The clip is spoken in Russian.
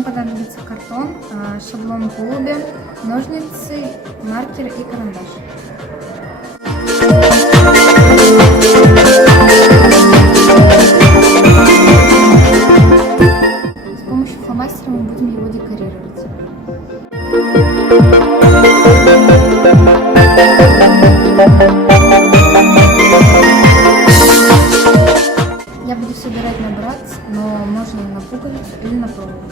Нам понадобится картон, шаблон голубя, ножницы, маркер и карандаш. С помощью фломастера мы будем его декорировать. Я буду собирать на братц, но можно на пуговицу или на проволоку.